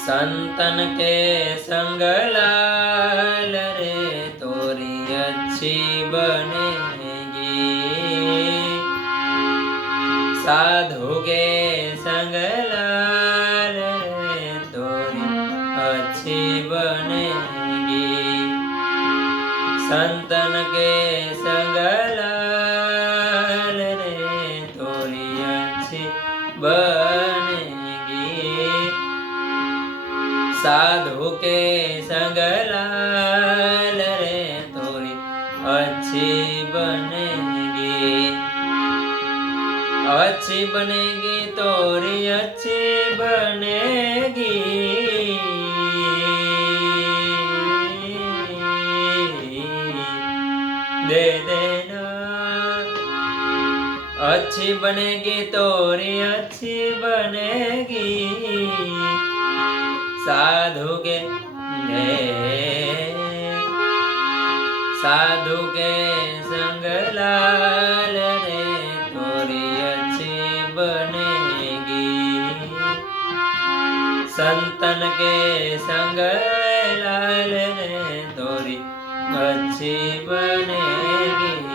संतन के संग लाल रे तोरी अच्छी बनेगी। साधु के संग लाल रे तोरी अच्छी बनेगी। संतन के संग लाल रे तोरी अच्छी बनेगी। साधु के संग लाल रे तोरी अच्छी बनेगी। अच्छी बनेगी तोरी अच्छी बनेगी। दे देना अच्छी बनेगी तोरी अच्छी बनेगी। साधु के संग लाल रे तोरी अच्छी बनेगी। संतन के संग लाल रे तोरी अच्छी बनेगी।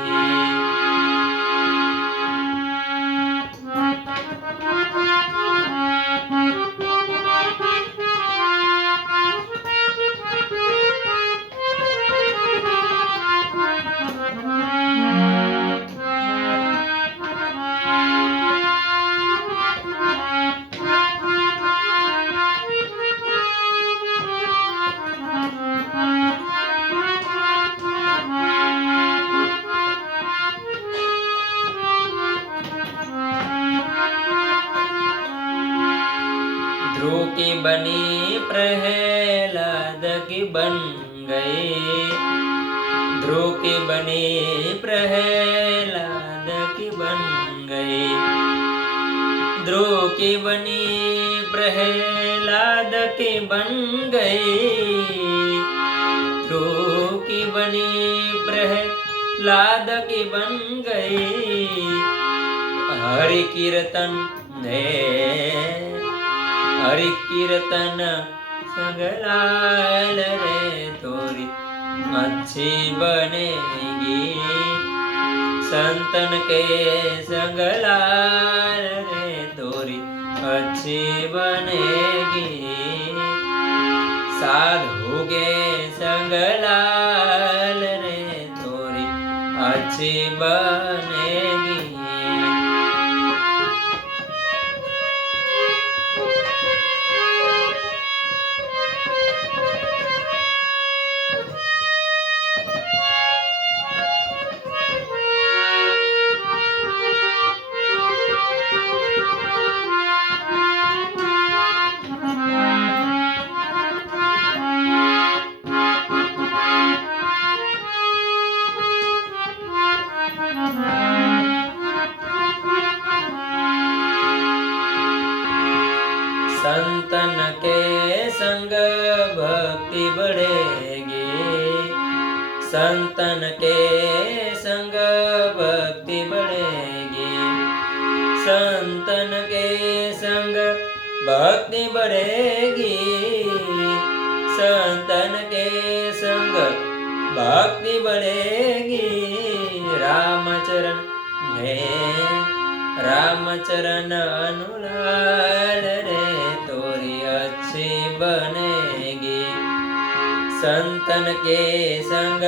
ध्रुव की बनी प्रहलाद की बन गई। ध्रुव की बनी प्रहलाद की बन गई। ध्रुव की बनी प्रहलाद की बन गई। ध्रुव की बनी प्रहलाद की बन गई। हरि कीर्तन हरि कीर्तन संग लाल रे तोरी अच्छी बनेगी। संतन के संग लाल रे तोरी अच्छी बनेगी। साधु के संग लाल रे तोरी अच्छी बनेगी। संतन के संग भक्ति बढ़ेगी। संतन के संग भक्ति बढ़ेगी। संतन के संग भक्ति बढ़ेगी। संतन के संग भक्ति बढ़ेगी। रामचरण रामचरण अनुलाल रे तोरी अच्छी बनेगी। संतन के संग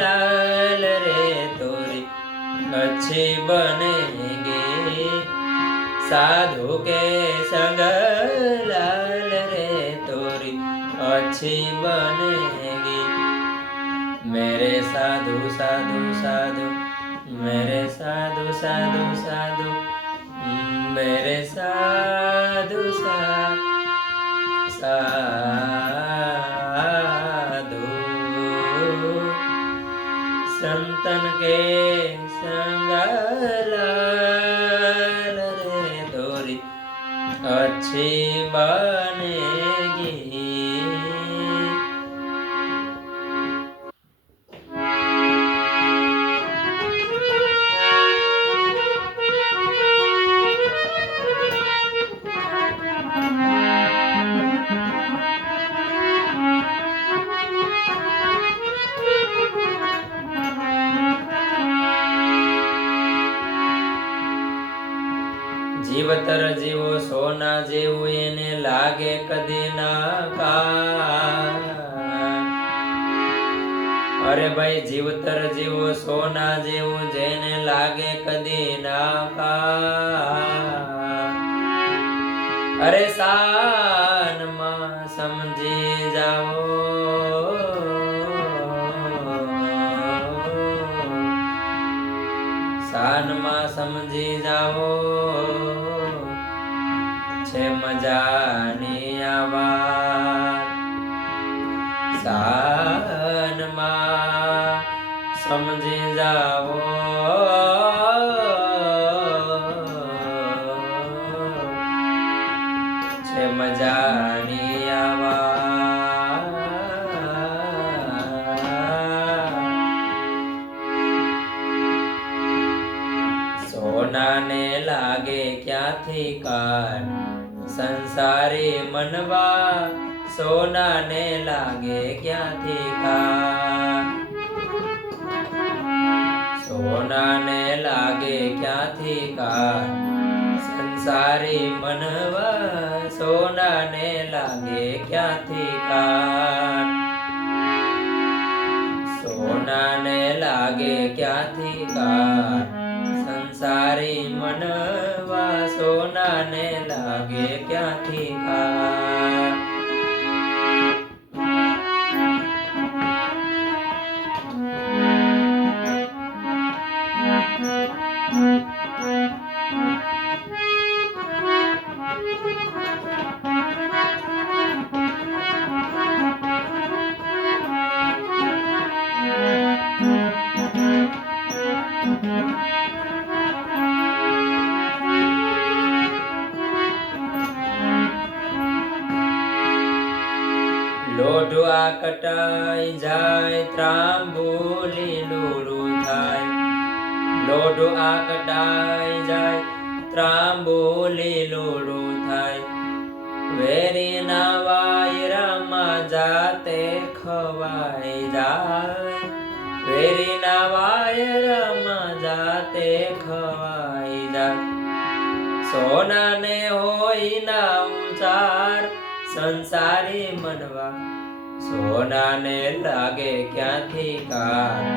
लाल रे तोरी अच्छी बनेगी। साधु के संग लाल रे तोरी अच्छी बनेगी। मेरे साधु साधु साधु मेरे साधु साधु साधु मेरे साधु साधु संतन के संग જીવતર જીવો સોના જેવું એને લાગે કદી ના કાન અરે ભાઈ જીવતર જીવો સોના જેવું જેને લાગે કદી ના કાન અરે સાનમાં સમજી જાઓ સાનમાં સમજી જાઓ છે મજાની આ વાત સાનમાં સમજી જાઓ છે મજાની આ વાત સોનાને લાગે ક્યાંથી કાન સંસારી મનવા સોનાને લાગે ક્યાંથી કાન સોનાને લાગે ક્યાંથી કાન સંસારી મનવા સોનાને લાગે ક્યાંથી કાન સોનાને લાગે ક્યાંથી કાન સંસારી મનવા સોનાને લાગે ક્યાંથી કાન લોઢવા કટાઈ જાય ત્રાંબુ લીલું થાય લોઢવા કટાઈ જાય ત્રાંબુ લીલું થાય વેરીના વાયરામાં જાતે ખવાઈ જાય વેરીના વાયરામાં જાતે ખવાઈ જાય સોનાને હોય ના ઉચાર સંસારી મનવા સોનાને લાગે ક્યાંથી કાન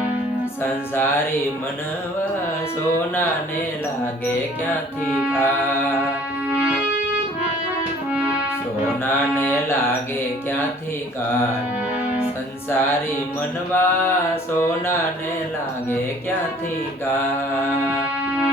સંસારી મનવા સોનાને લાગે ક્યાંથી કાન સોનાને લાગે ક્યાંથી કાન સંસારી મનવા સોનાને લાગે ક્યાંથી કાન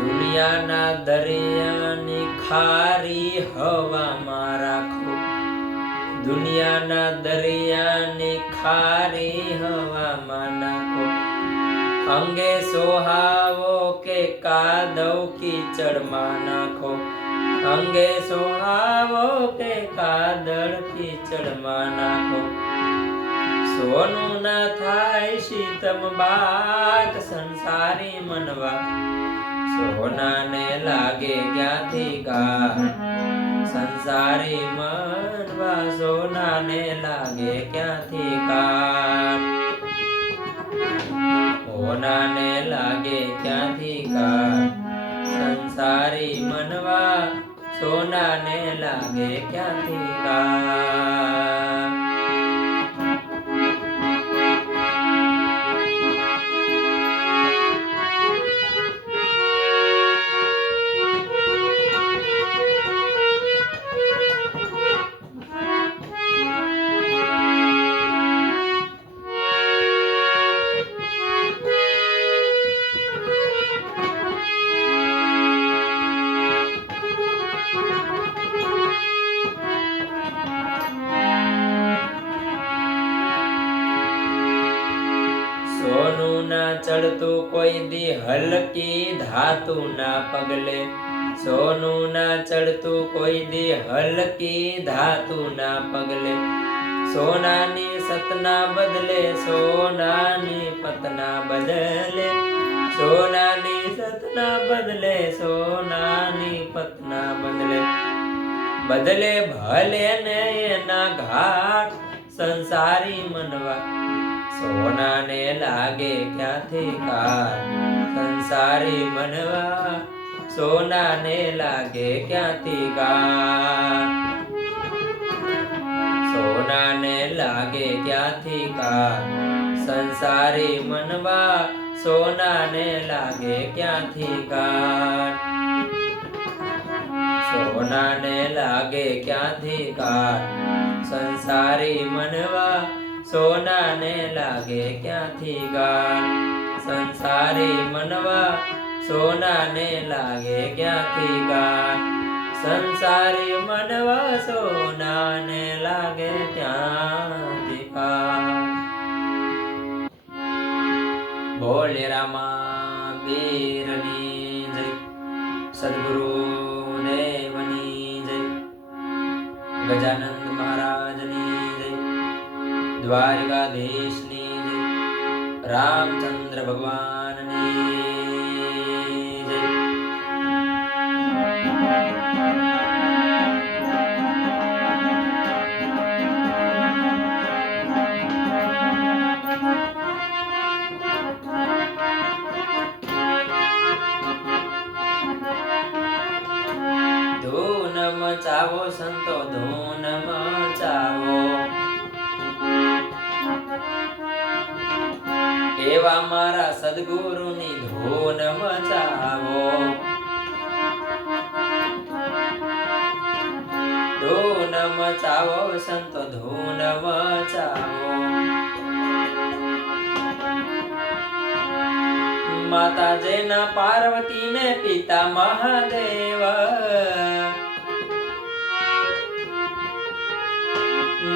દુનિયાના દરિયાની ખારી હવામાં રાખો દુનિયાના દરિયાની ખારી હવામાં નાખો અંગે સોહાવો કે કાદવ કીચડમાં નાખો અંગે સોહાવો કે કાદળ કીચડમાં નાખો સોનું ના થાય શીતમ બાટ સંસારી મનવા સોનાને લાગે ક્યાંથી કાન સંસારી મનવા સોનાને લાગે ક્યાંથી કાન સોનાને લાગે ક્યાંથી કાન સંસારી મનવા સોનાને લાગે ક્યાંથી કાન ચડતું કોઈ દી હલકી ધાતુના પગલે, સોનું ના ચડતું કોઈ દી હલકી ધાતુના પગલે, સોનાની સતના બદલે સોનાની પતના બદલે, સોનાની સતના બદલે સોનાની પતના બદલે, બદલે ભલે ને એના ઘાટ સંસારી મનવા, સોનાને લાગે ક્યાંથી કાટ સંસારી મનવા, સોનાને લાગે ક્યાંથી કાટ, સોનાને લાગે ક્યાંથી કાટ સંસારી મનવા, સોનાને લાગે ક્યાંથી કાટ, સોનાને લાગે ક્યાંથી કાટ સંસારી મનવા, સોનાને લાગે ક્યાંથી કાટ સંસારી મનવા, સોનાને લાગે ક્યાંથી કાટ સંસારી મનવા, સોનાને લાગે ક્યાંથી કાટ. બોલે રામા પીરની જય, સદગુરુ દેવની જય, ગજાનંદ મહારાજની જય, દ્વારિકાધીશની જય, રામચંદ્ર ભગવાનની જય. ધૂન મચાવો સંતો ધૂન મચાવો, એવા મારા સદગુરુની ધૂન મચાવો, ધૂન મચાવો સંતો ધૂન મચાવો, માતા જેના પાર્વતી ને પિતા મહાદેવ,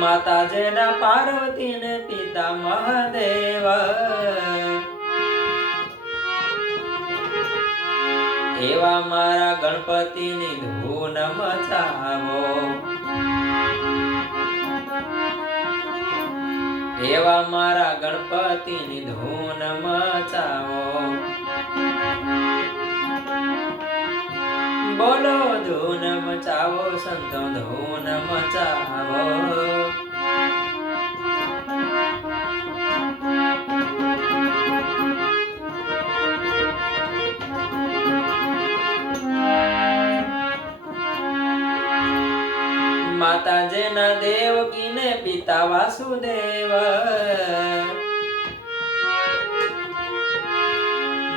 માતા જેના પાર્વતી ને પિતા મહાદેવ, એવા મારા ગણપતિની ધૂન મચાવો, એવા મારા ગણપતિની ધૂન મચાવો, બોલો ધૂન મચાવો સંતો ધૂન મચાવો. માતા જેના દેવકી ને પિતા વાસુદેવ,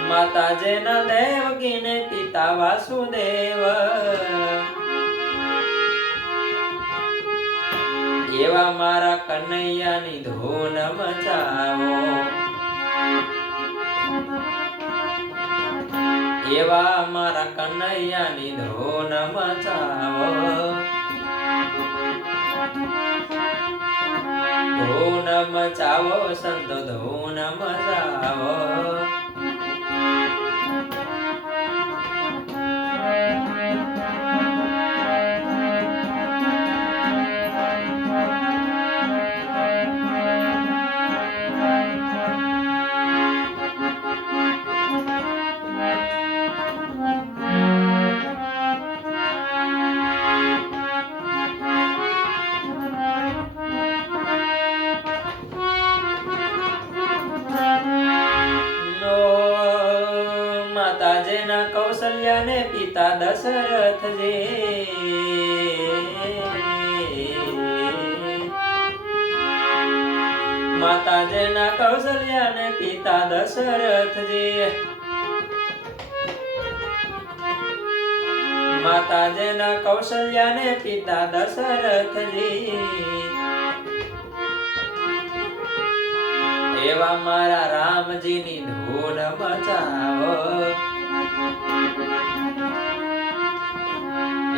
માતા જેના દેવકી ને પિતા વાસુદેવ, એવા મારા કનૈયાની ધૂન મચાવો, એવા મારા કનૈયાની ધૂન મચાવો, ધૂન મચાવો સંતો ધૂન મચાવો. કૌશલ્યા ને પિતા દશરથ જે, માતા જેના કૌશલ્યા ને પિતા દશરથ જે, માતા જેના કૌશલ્યા ને પિતા દશરથ જે, એવા મારા રામજીની ધૂન મચાવો,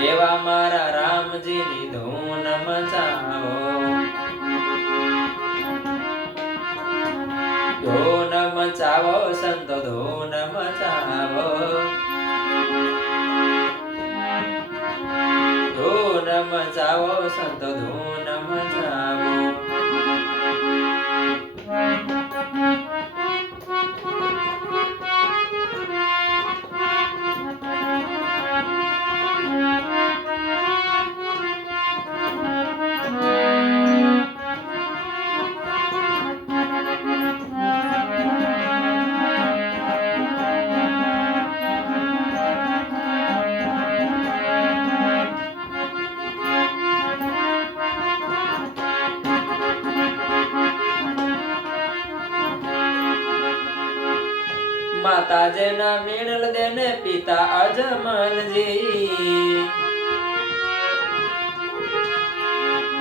એવા મારા રામજીની ધૂન મચાવો, ધૂન મચાવો સંતો ધૂન મચાવો ધૂન મચાવો સંતો ધૂન મચાવો માતાજીના મીણલ દેને પિતા અજમલજી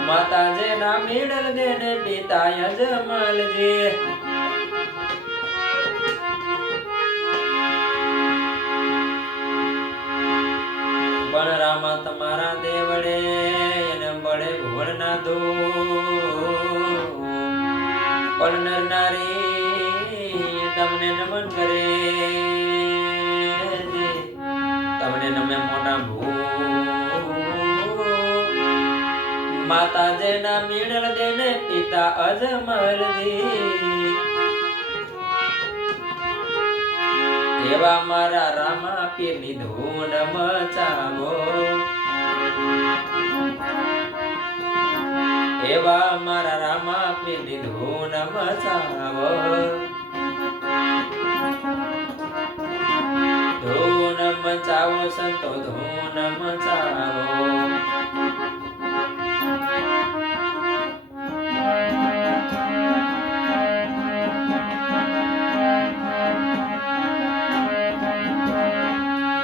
માતાજીના મીણલ દેને પિતા અજમલજી પણ રામા તમારા દેવડે એને બળે ભોળ ના દો પણ નર નારી તમને નમન કરે તમને નમે મોટા ભૂ માતાજીના મીણલ દેને પિતા અજમલજી એવા મારા રામા પીરની ધૂન મચાવો એવા મારા રામા પીરની ધૂન મચાવો ધૂન મચાવો સંતો ધૂન મચાવો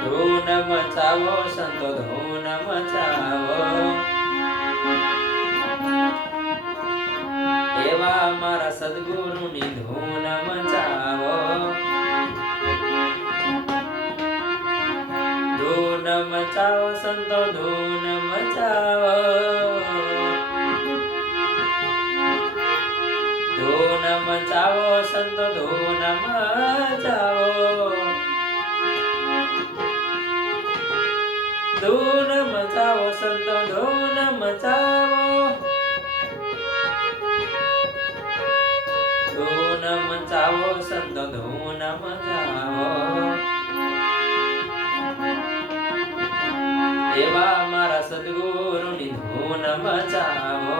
ધૂન મચાવો સંતો ધૂન મચાવો એવા મારા સદગુરુની ધૂન મચાવો ધૂન મચાવો સંતો ધૂન મચાવો ધૂન મચાવો સંતો ધૂન મચાવો ધૂન મચાવો સંતો ધૂન મચાવો ધૂન મચાવો સંતો ધૂન મચાવો એવા મારા સદગુરુની ધૂન મચાવો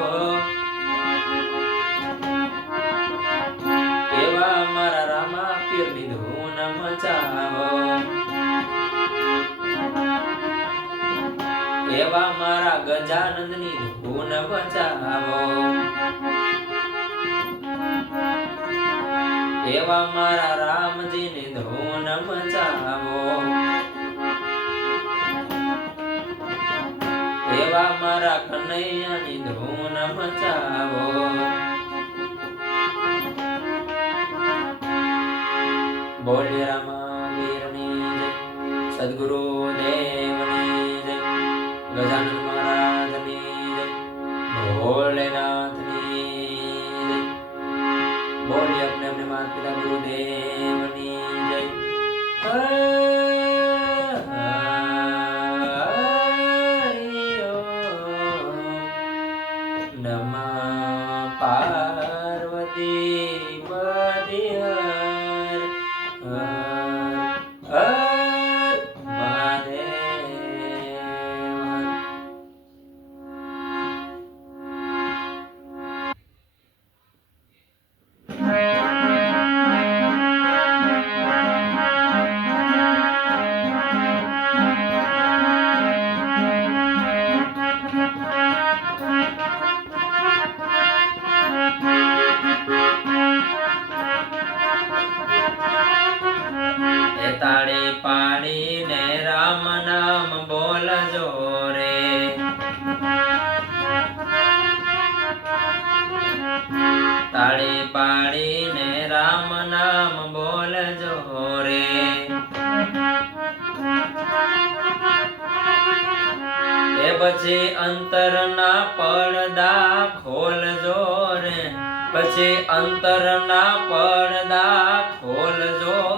એવા મારા રામા પીરની ધૂન મચાવો એવા મારા ગજાનંદની ધૂન મચાવો એવા મારા રામજીની ધૂન મચાવો એવા મારા કનૈયાની ધૂન મચાવો બોલે રામા વીરની જય સદગુરુ દેવની જય ગજાનન મહારાજની જય ભોલેનાથની જય બોલે અમને અમને માતા પિતા ગુરુદેવની જય નમઃ પાર્વતી પતિ હર હર મહાદેવ તાળી પાડીને રામ નામ બોલજો રે તાળી પાડીને રામ નામ બોલજો રે એ પછી અંતરના પડદા ખોલજો રે પછી અંતરના પડદા ખોલજો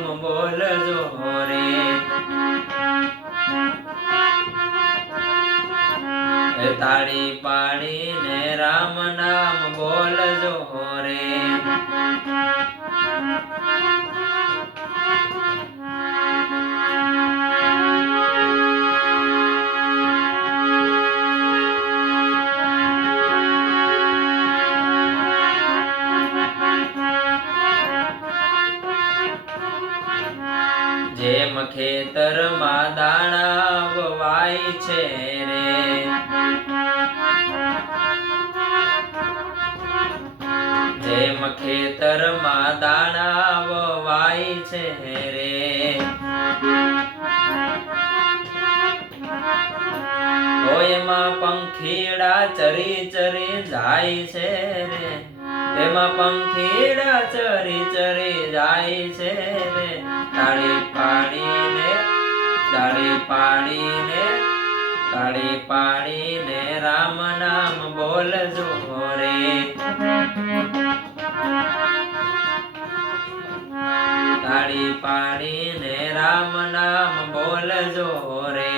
નામ બોલજો રે તાળી પાડીને રામ નામ બોલજો રે જેમ ખેતરમાં દાણા વવાય છે રે જેમ ખેતરમાં દાણા વવાય છે રે તો એમાં પંખીડા ચરી ચરી જાય છે રે એમાં પંખીડા ચરી ચરી જાય છે રે તાળી પાડીને રામ નામ બોલજો રે તાળી પાડીને રામ નામ બોલજો રે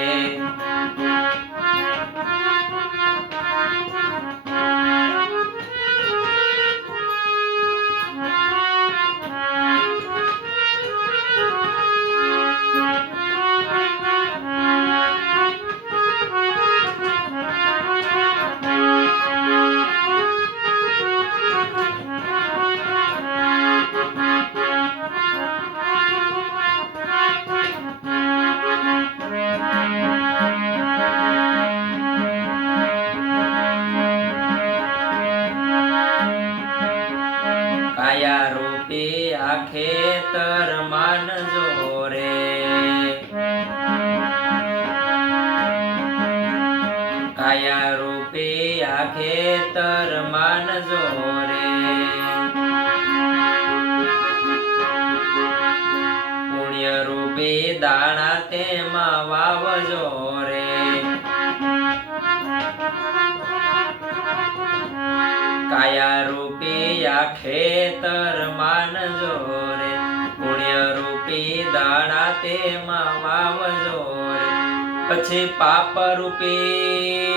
કાયા રૂપી આ ખેતર માનજો રે કાયા રૂપી આ ખેતર માનજો રે પુણ્ય રૂપી દાણા તેમાં વાવજો રે કાયા રૂપી આ ખેતર માનજો રે પુણ્ય રૂપી દાણા તેમાં વાવજો રે પછી પાપ રૂપી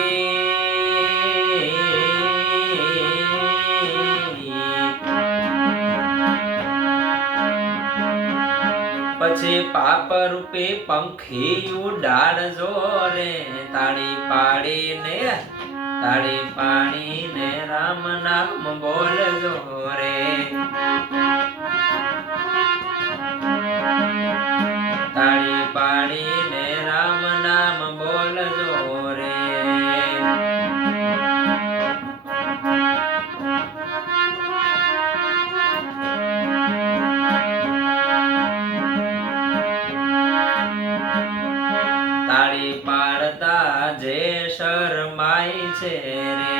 પછી પાપ રૂપી પંખી ઉડાડજો રે તાળી પાડીને રામ નામ બોલજો રે તાળી પાડીને રામ નામ બોલજો રે તાળી પાડતા જે શરમાય છે રે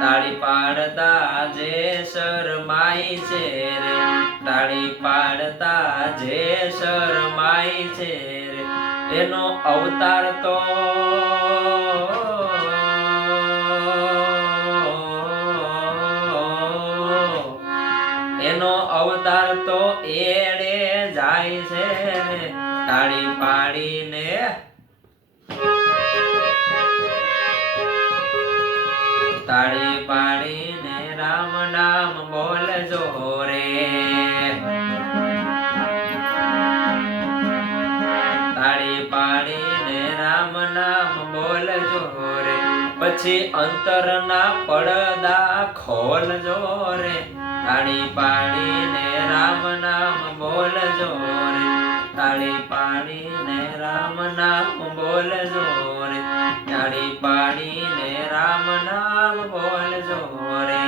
તાળી પાડતા જે શરમાય છે રે તાળી પાડતા જે શરમાય છે રે એનો અવતાર તો એનો અવતાર તો એડે જાય છે રે તાળી પાડીને રામ નામ બોલજો રે તાળી પાડીને રામ નામ બોલજો રે પછી અંતરના પડદા ખોલજો રે તાળી પાડીને રામ નામ બોલજો રે તાળી પાડીને રામ નામ બોલજો રે તાળી પાડીને રામ નામ બોલજો રે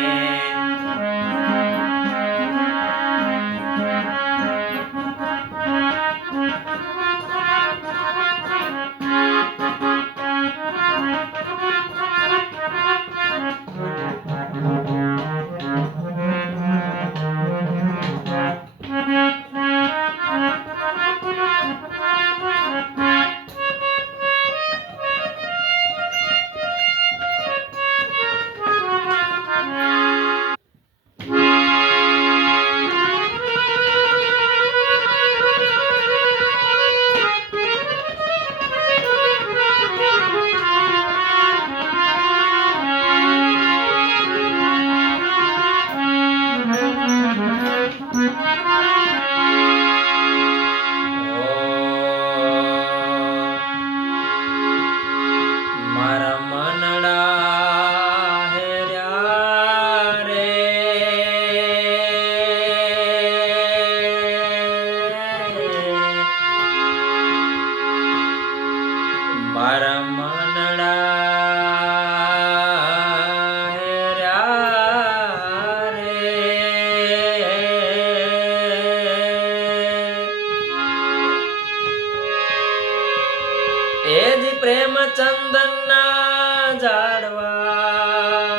ચંદનના ઝાડવા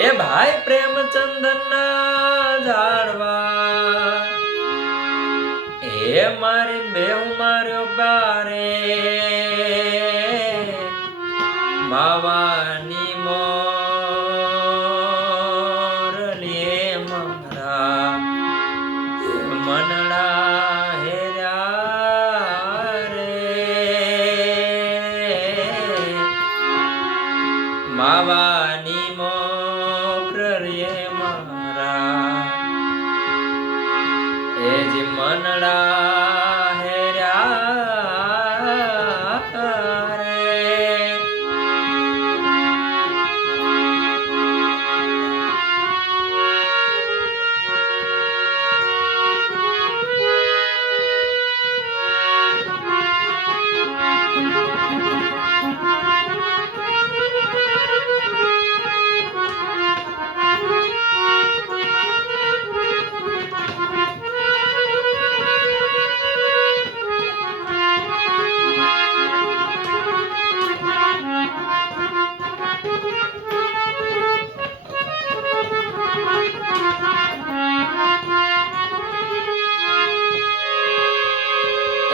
એ ભાઈ પ્રેમચંદનના ઝાડવા એ મારી બેહુ માર્યો બારે માવાની મોરલી મારા મનડા હેર્યા રે માવાની મોરલી મારા એ જે મનડા હેર્યા રે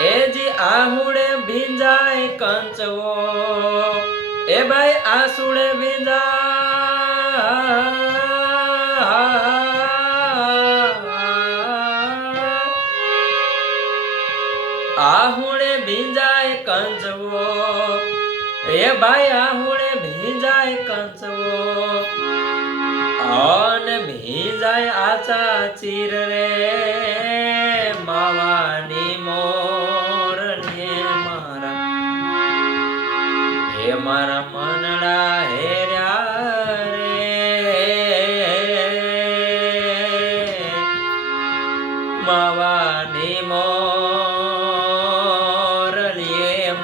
એજી આહુડે ભીંજાય કંચવો એ ભાઈ આસુડે આહુડે ભીંજાય કંચવો એ ભાઈ આહુડે ભીંજાય કંચવો અને ભીંજાય આચા ચીર રે માવાની મોરલી મારા હે મારા મનડા હેર્યા રે માવાની મોરલી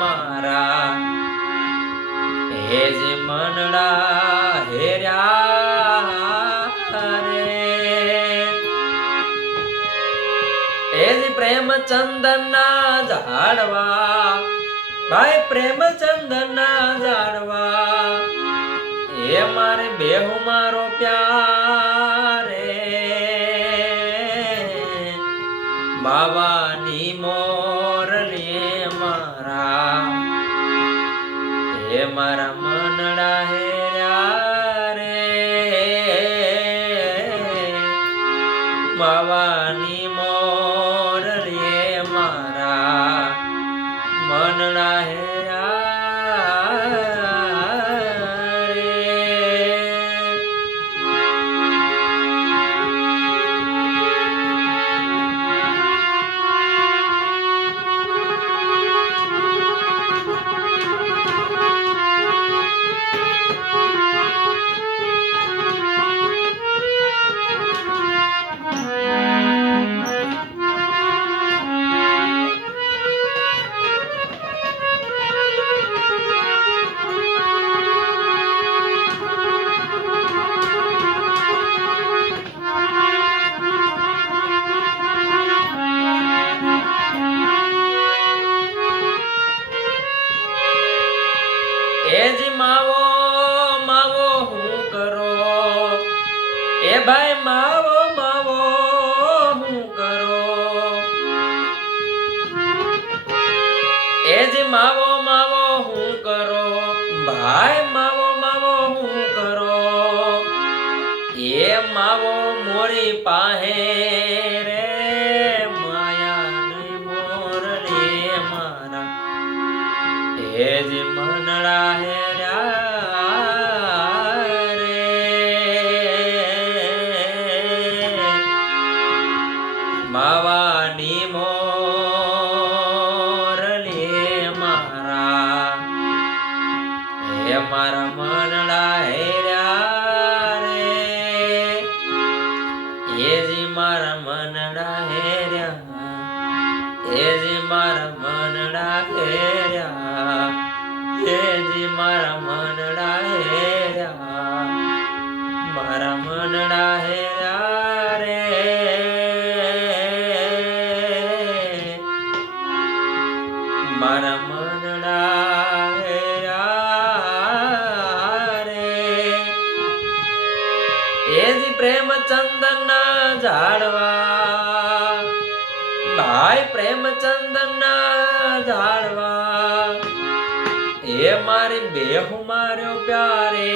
મારા હે જે મનડા હેર્યા રે એજી પ્રેમચંદનના ઝાડવા ભાઈ પ્રેમચંદનના ઝાડવા એ મારે બેહુ મારો પ્યારે માવાની મોરલી મારા એ મારા મનડા હેર્યા રે માવાની મોરલી મારા મનડા હેર્યા રે એજી માવો માવો હું કરો એ ભાઈ માવો માવો હું કરો એજી માવો માવો હું કરો ભાઈ માવો માવો હું કરો એ માવો મોરી પાહે રે માયા નહીં મોરલી મારા એજી મનડા હેર્યા રે માવાની મોરલી મારા એ મારા મનડા હેર્યા રે પ્રેમચંદ ના ઝાડવા, ભાઈ પ્રેમચંદ ના ઝાડવા, એ મારી બેહુ માર્યો પ્યારે,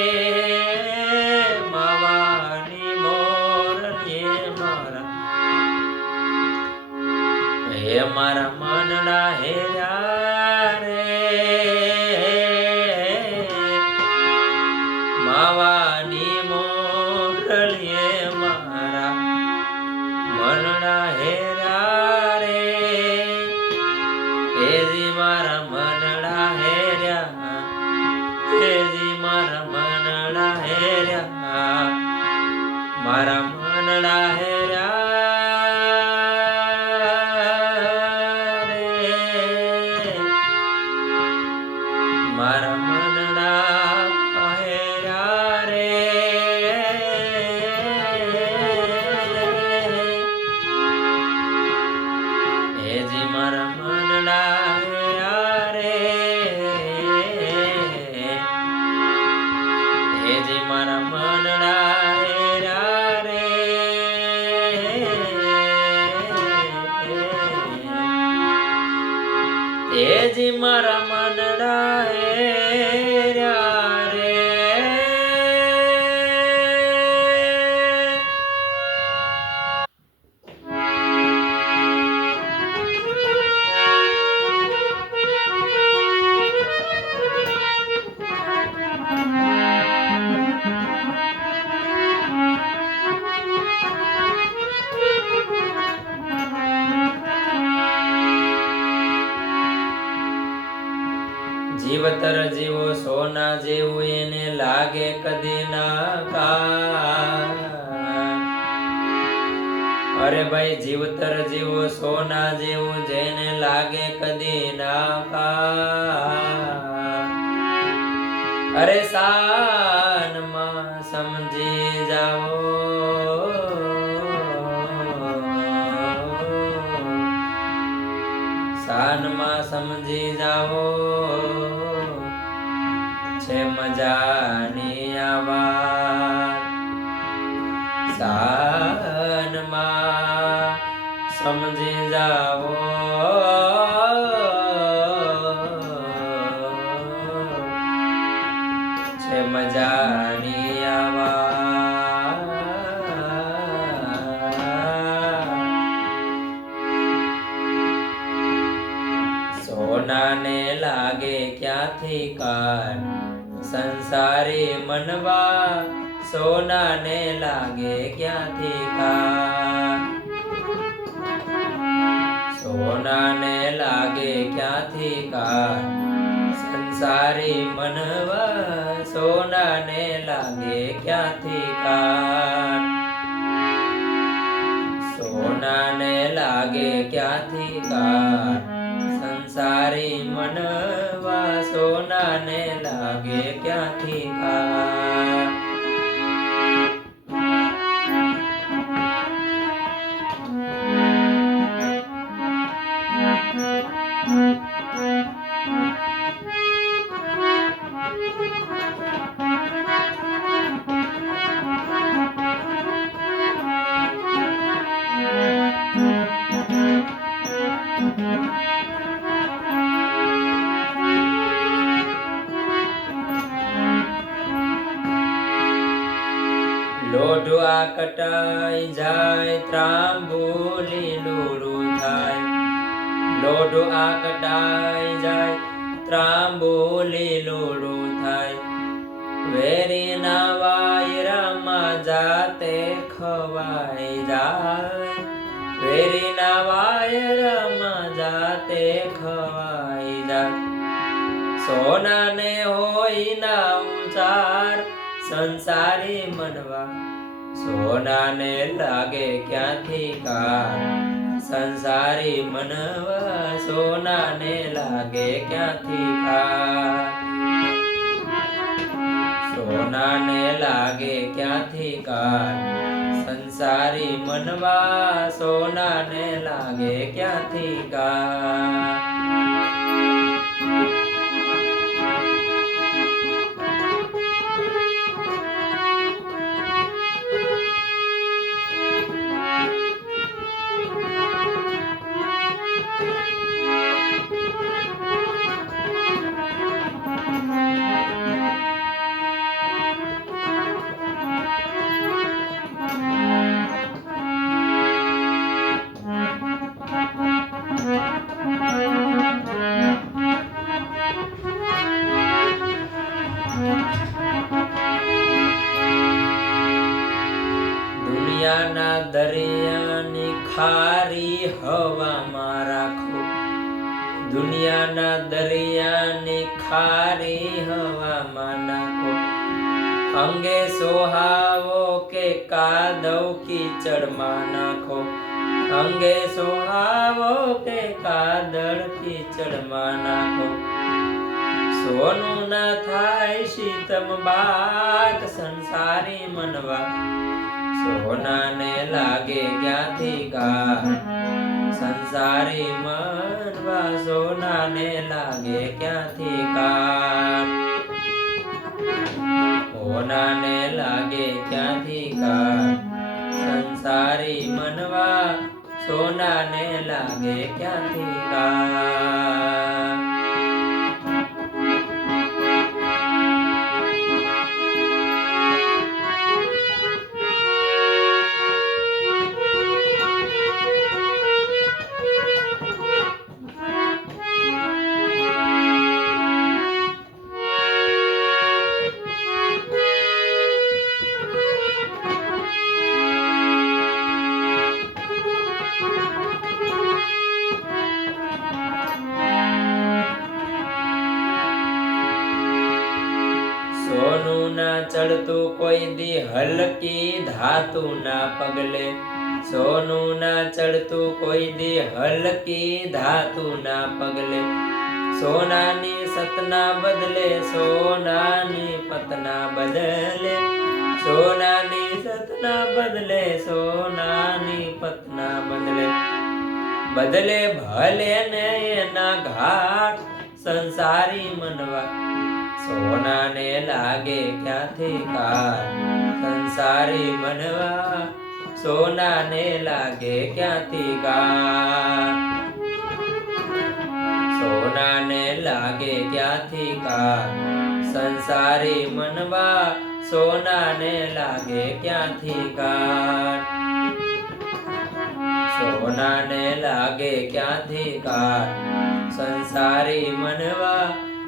માવાની મોરલીએ મારા, હે મારા મનડા હેર્યા રે, માવાની મોરલીએ મારા મનડા હેર્યા રે, એજી મારા મનડા હેર્યા, એજી મારા મનડા હેર્યા, મારા મનડા હેર્યા રે, મારા મનડા હેર્યા રે, એજી મારા મનડા હેર્યા રે, એજી મારા મનડા હેર્યા રે, એજી મારા મનડા હેર્યા રે. જીવતર જીવો સોના જેવું એને લાગે કદી ના કાં. અરે ભાઈ જીવતર જીવો સોના જેવું જેને લાગે કદી ના કાં. અરે સાનમાં સમજી જાઓ, સાનમાં સમજી જાઓ, છે મજાની આ વાત. સાનમાં સમજી જાઓ, છે મજાની આ વાત. સોનાને લાગે ક્યાંથી કાન, સંસારી મનવા સોનાને લાગે ક્યાંથી કાન. સોનાને લાગે ક્યાંથી કાન, સંસારી મનવા સોનાને લાગે ક્યાંથી કાન. સોનાને લાગે ક્યાંથી કાન, સંસારી મનવા સોનાને લાગે ક્યાંથી કાન. લોઢવા કટાઈ જાય ત્રાંબુ લીલું થાય. લોઢવા કટાઈ જાય ત્રાંબુ લીલું થાય. વેરીના વાયરામાં જાતે ખવાઈ જાય. વેરીના વાયરામાં જાતે ખવાઈ જાય. સોનાને હોય ના ઉચાર સંસારી મનવા સોનાને લાગે ક્યાંથી કાન. સંસારી મનવા સોનાને લાગે ક્યાંથી કાન. સોનાને લાગે ક્યાંથી કાન. સંસારી મનવા સોનાને લાગે ક્યાંથી કાન. દુનિયાના દરિયાની ખારી હવામાં રાખો, દુનિયાના દરિયાની ખારી હવામાં નાખો, અંગે સોહાવો કે કાદવ કીચડમાં નાખો, અંગે સોહાવો કે કાદળ કીચડમાં નાખો. સોનું ના થાય શીતમ બાત સંસારી મનવા, સોનાને લાગે ક્યાંથી ગાર સંસારી મનવા, સોનાને લાગે ક્યાંથી ગાર, સોનાને લાગે ક્યાંથી ગાર સંસારી મનવા, સોનાને લાગે ક્યાંથી ગાર. સોનું ના ચડતું કોઈ દી હલકી ધાતુ ના પગલે, સોનું ના ચડતું કોઈ દી હલકી ધાતુ ના પગલે, સોનાની સતના બદલે સોનાની પતના બદલે, સોનાની સતના બદલે સોનાની પતના બદલે, બદલે ભલે ને એના ઘાટ સંસારી મનવા, સોનાને લાગે ક્યાંથી કાર સંસારી મનવા, સોનાને લાગે ક્યાંથી કાર, સોનાને લાગે ક્યાંથી કાર સંસારી મનવા, સોનાને લાગે ક્યાંથી કાર, સોનાને લાગે ક્યાંથી કાર સંસારી મનવા,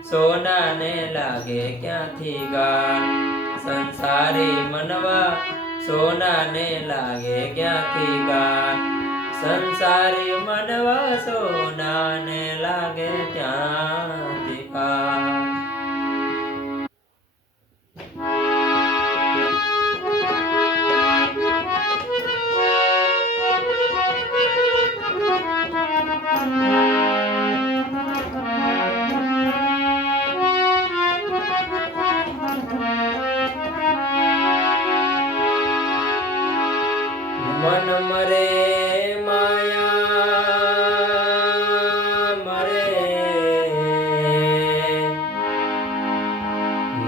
સોનાને લાગે ક્યાંથી ગાર સંસારી મનવા, સોનાને લાગે ક્યાંથી ગાર સંસારી મનવા, સોનાને લાગે ક્યાંથી ગાર. મન મરે માયા મરે,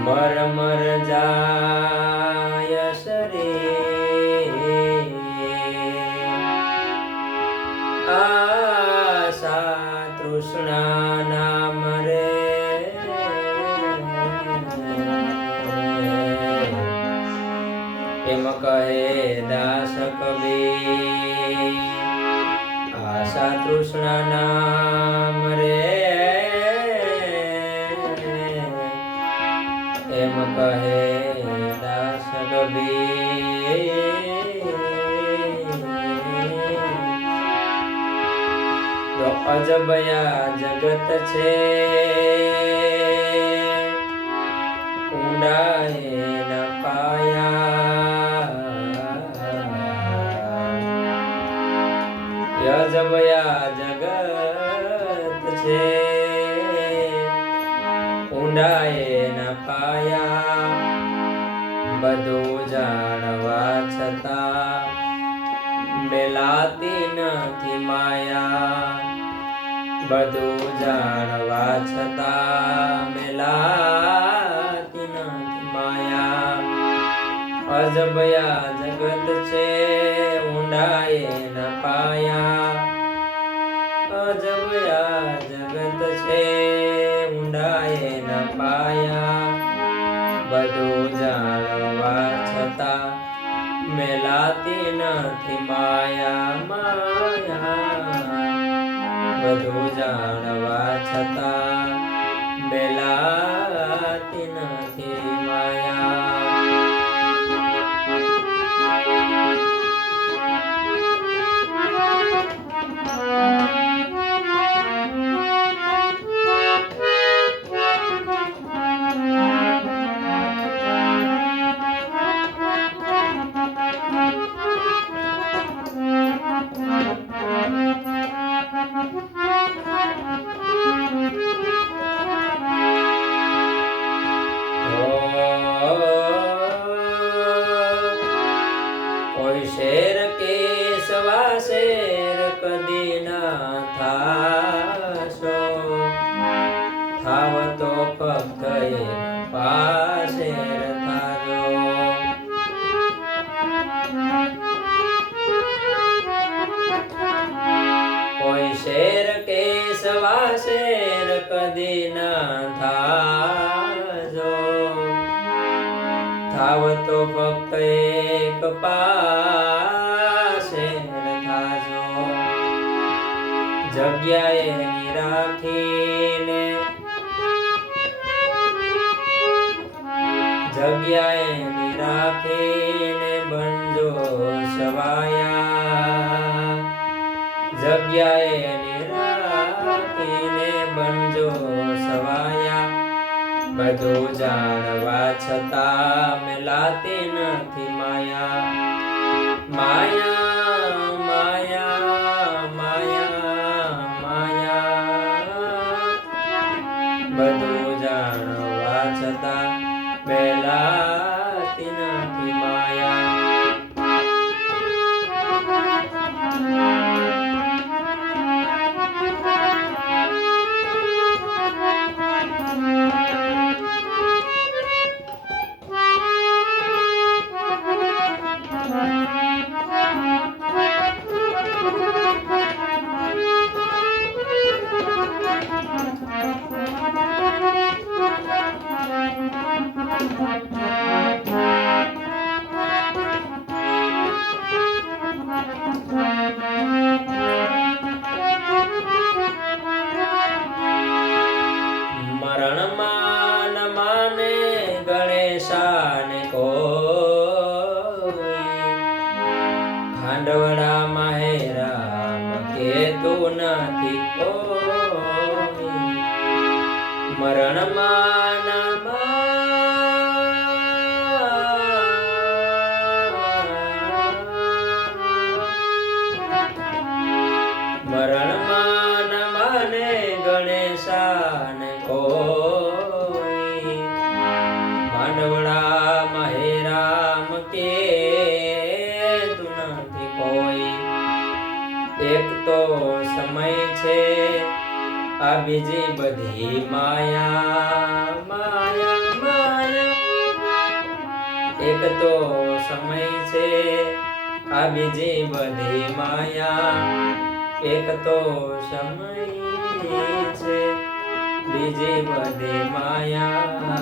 મર મર જાય શરીર, આશા તૃષ્ણા ના મરે, એમ કહે દાસ કબીર, આશા તૃષ્ણા ના મરે, એમ કહે દાસ કબીર. તો અજબયા જગત છે ઊંડા એના પાયા, અજબયા જગત છે ઊંડા એના પાયા, બધું જાણવા છતાં મેલાતી નથી માયા, બધું જાણવા છતાં મેલાતી નથી માયા, અજબયા જગત છે ઊંડા એના પાયા, અજબયા જગત છે ઊંડા એના પાયા, બધું જાણવા છતાં મેલાતી નથી માયા, માયા બધું જાણવા છતાં મેલાતી નથી માયા. તો ફક્ત એક પાસે થાજો, જગ્યાએ રાખીને બનજો સવાયા, જગ્યાએ રાખીને બનજો સવાયા. બધું જાણવા છતાં મેલાતી નથી માયા. માયા માયા માયા માયા, બધું જાણવા છતાં મેલાતી નથી માયા. મરણમાં ન માને ગણેશાને કોઈ, ખાંડવડામાં હે રામ કહેતું નથી કોઈ. મરણમાં ન માને ગણેશાને કોઈ, માંડવડામાં હે રામ કહેતું નથી કોઈ. એક તો સમય છે આ બીજી બધી માયા માયા માયા. એક તો સમય છે આ બીજી બધી માયા. એક તો સમય છે બીજી બધી માયા.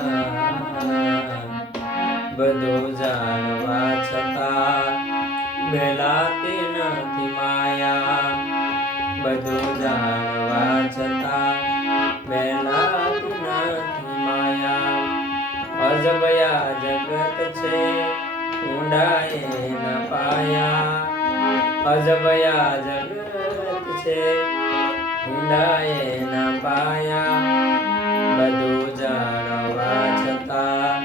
બધું જાણવા છતાં મેલાતી નથી માયા. બધું જાણવા છતાં મેલાતી નથી માયા. અજબયા જગત છે ઊંડાએ ન પાયા. અજબયા જગત છે ઊંડાએ ન પાયા. બધું જાણવા છતાં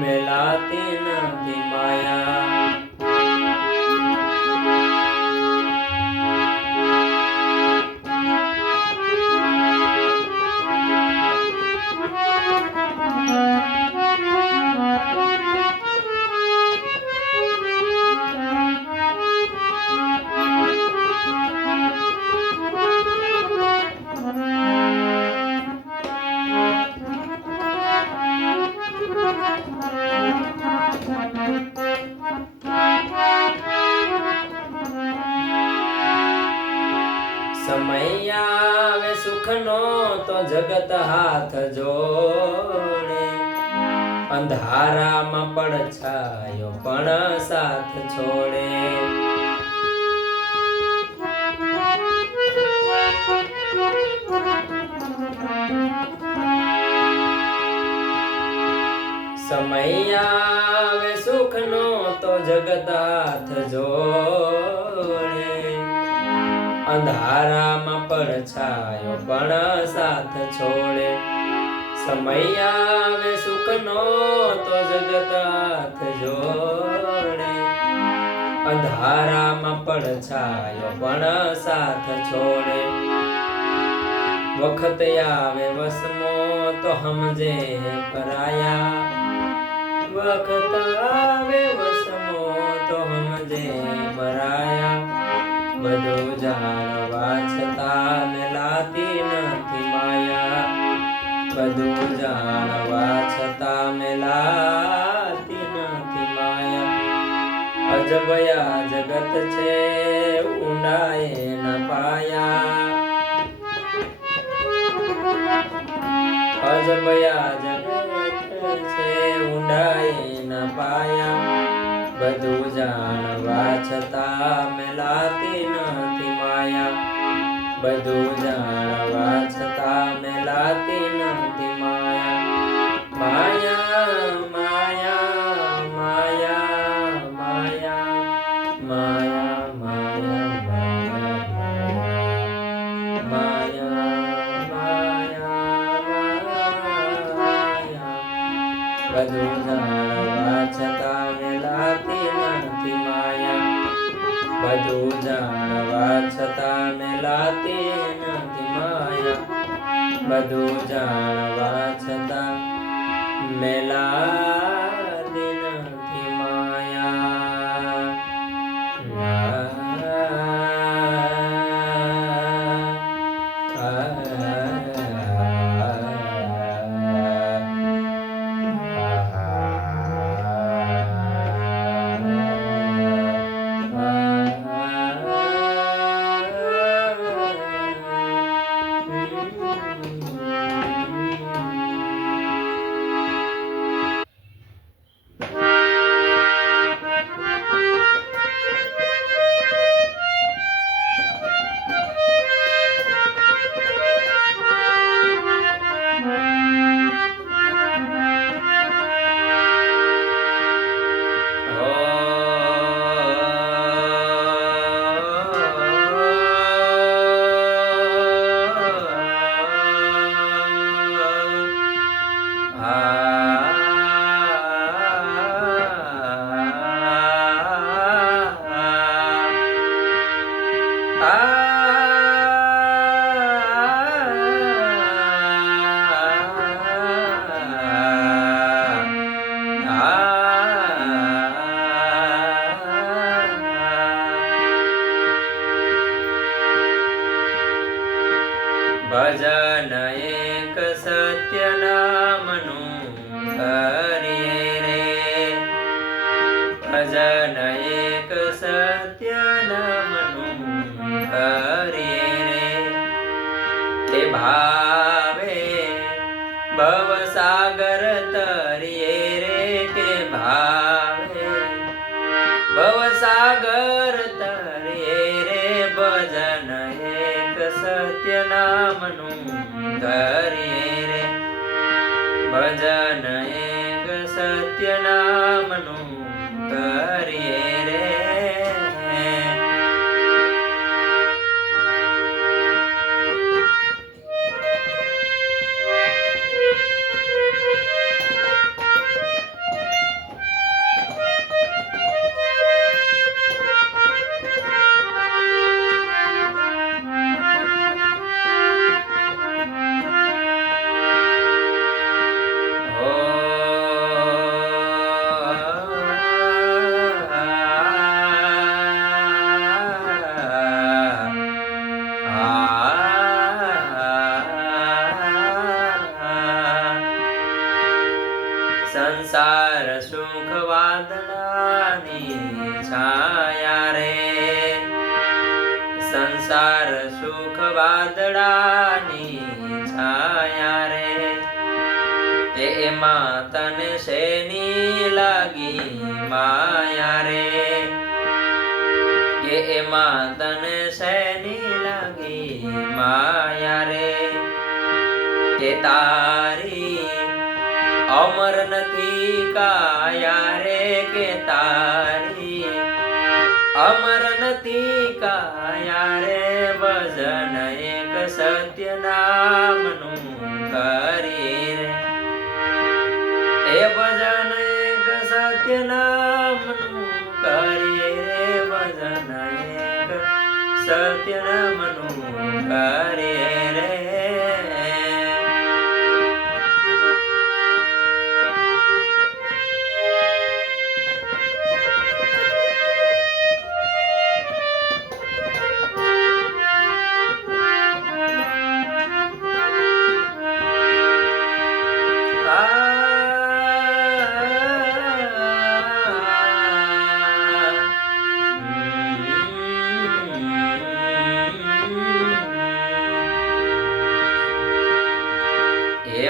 મેલાતી નથી માયા. સમય આવે સુખનો તો જગત હાથ જોડે, અંધારામાં પડછાયો પણ સાથ છોડે. સમય આવે સુખનો તો જગત હાથ જોડે, અંધારામાં પડછાયો પણ સાથ છોડે. સમય આવે સુખનો તો જગત હાથ જોડે, અંધારામાં પડછાયો પણ સાથ છોડે. વખત આવે વસમો તો સમજે પરાયા. વખત આવે વસમો તો સમજે પરાયા. બધું જાણવા છતાં મેલાતી નથી માયા. બધું જાણવા છતાં મેલાતી નથી માયા. અજબયા જગત છે ઊંડાએ ન પાયા. અજબયા જગત છે ઊંડાએ ન પાયા બધું જાણવા છતાં મેલાતી નથી માયા બધું જાણવા છતાં મેલાતી નથી માયા માયા માયા માયા માયા માયા માયા માયા માયા બધું જાણવા છતાં મેલાતી નથી માયા બધું જાણવા છતાં મેલાતી નથી માયા બધું જાણવા છતાં મેલાતી નથી માયા ભજન એક સત્ય નામનું કરીએ રે ભજન એક સત્ય નામનું કરીએ રે તે ભાવે ભવસાગર તરીએ રે કે ભાવે ભવસાગર તરીએ રે ભજન એક સત્ય નામનું કરીએ રે ભજન એક સત્ય નામનું કરીએ રે સંસાર સુખ વાદળાની છાયા રે સંસાર સુખ વાદળાની છાયા રે એમાં તને શેની લાગી માયા રે કે એમાં તને શેની લાગી માયા રે કે તારી અમર નથી કાયા રે કે તારી અમર નથી કાયા રે ભજન એક સત્ય નામનું કરીએ રે એ ભજન એક સત્ય નામનું કરીએ રે ભજન એક સત્ય નામનું કરીએ રે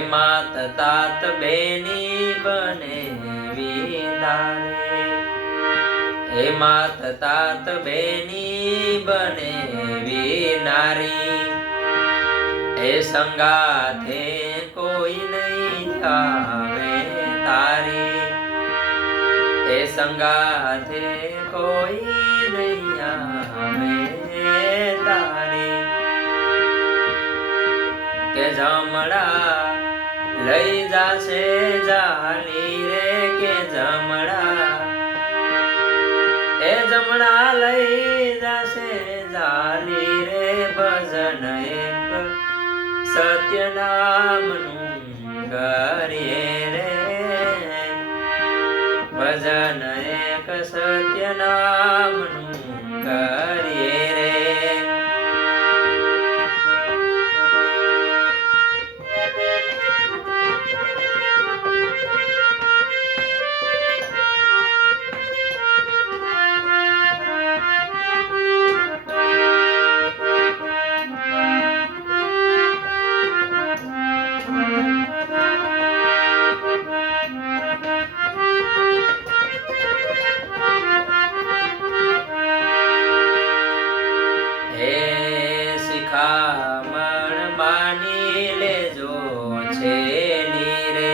માત તાત બેની બને વિધાતા લારે હે માત તાત બેની બનેવી નારી એ સંગાથે કોઈ નહીં આવે તારી એ સંગાથે કોઈ નહીં આવે તારી કે જમણા લઈ જાશે જાલી રે કે જમણા એ જમણા લઈ જાશે જાલી રે ભજન એક સત્ય નામનું કરીએ રે ભજન એક સત્ય નામનું કરીએ રે શિખામણ માની લેજો છેલી રે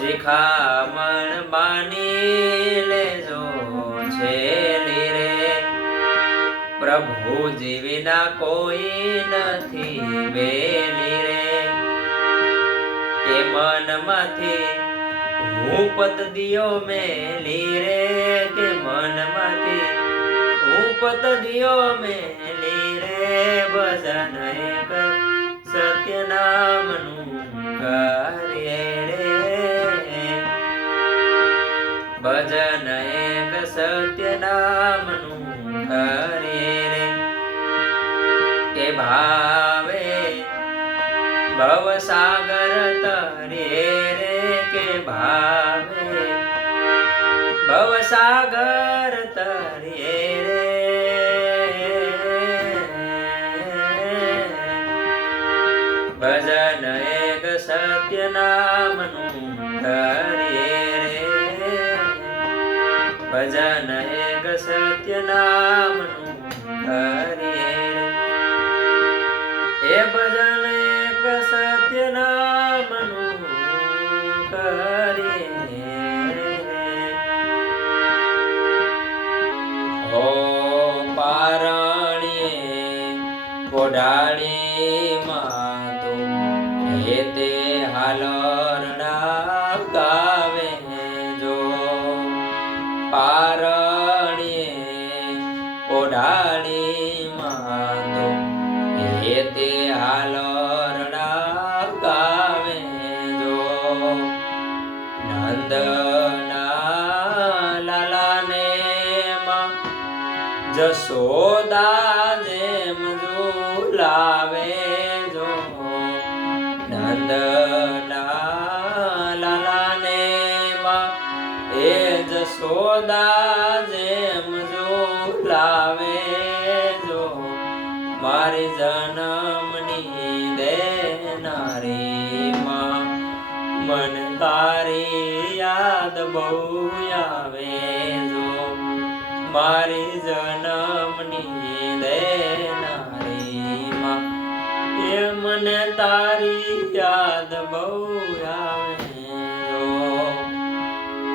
શિખામણ માની લેજો છેલી રે પ્રભુજી વિના કોઈ નથી વેલી રે કે મનમાંથી હું પતદિયો મેલી રે કે મનમાંથી હું પતદિયો મેલી રે ભજન એક સત્ય નામનું કરીએ રે ભજન એક સત્ય નામનું કરીએ રે કે ભાવે ભવસાગર તરીએ રે કે ભાવે ભવસાગર તરીએ રે ભજન એક સત્ય નામનું કરીએ રે ભજન એક સત્ય નામનું કરીએ રે એ ભજન એક સત્ય નામનું કરીએ રે હો પારણીએ કોડાળી માતો હે તે હાલરડા ગાવે જો પારણીએ કોડાળી માતો હે તે હાલરડા ગાવે જો નંદના લાલાને માં જશોદા જેમ ઝુલાવે જો નંદના લાલાને માં એ જશોદા જેમ ઝુલાવે જો મારી જન્મની દેનારી માં મન તારી યાદ બહુ આવે જો મારી જન્મની દેનારી માં એ મને તારી યાદ બહુ